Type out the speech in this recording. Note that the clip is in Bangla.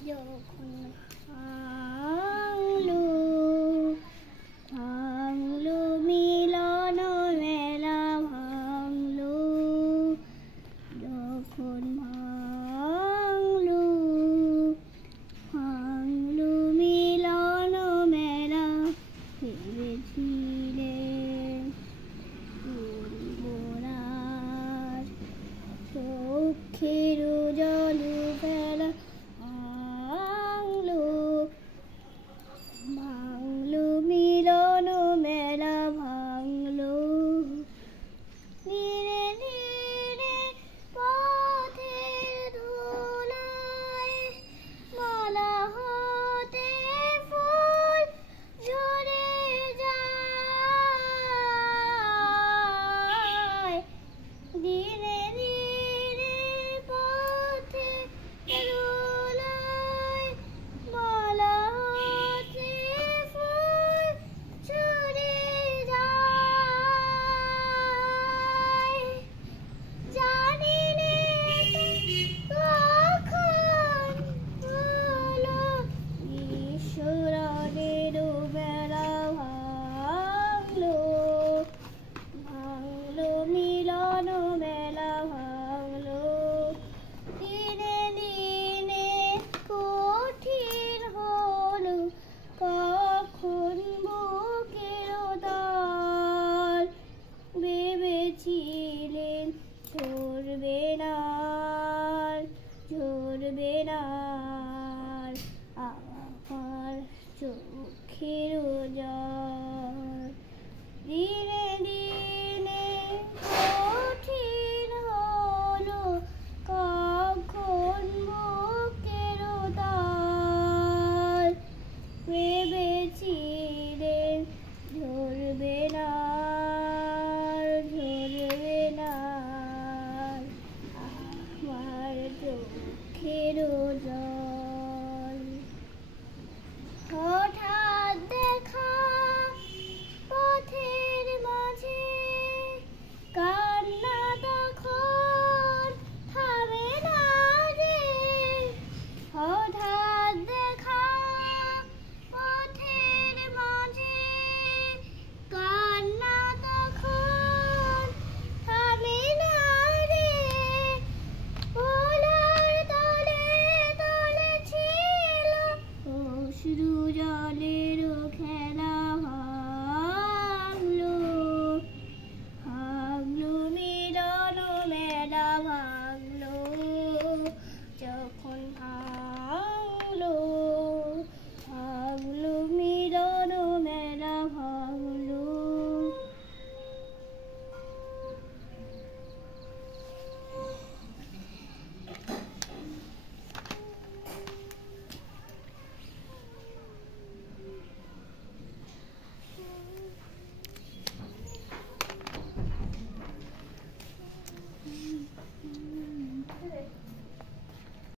যখন ভাঙলো ভাঙলো মিলন মেলা ভাঙলো যখন ভাঙলো ভাঙলো মিলন মেলা ভেবেছিলেন বোনার চোখের জলু ফেলা ভাঙলো ভাঙলো মিলন মেলা ভাঙলো ধীরে ধীরে পথের ধুলায় মালা হতে ফুল ঝরে যায় ধীরে ধীরে পথের ধুলায় মালা হতে ফুল ঝরে যায় জানি নে কখন হলো ঈশ্বরের বেলা ভাঙলো ভাঙলো মিলন মেলা ভাঙলো দিনে দিনে কঠিন হলো কখন বুকের দ্বার ভেবেছিলেন ঝরবে না ঝরবে না আমার চোখের জল দিনে দিনে কঠিন হলো কখন বুকের দ্বার ভেবেছিলেন ঝরবে না ঝরবে না আমার চোখের জল।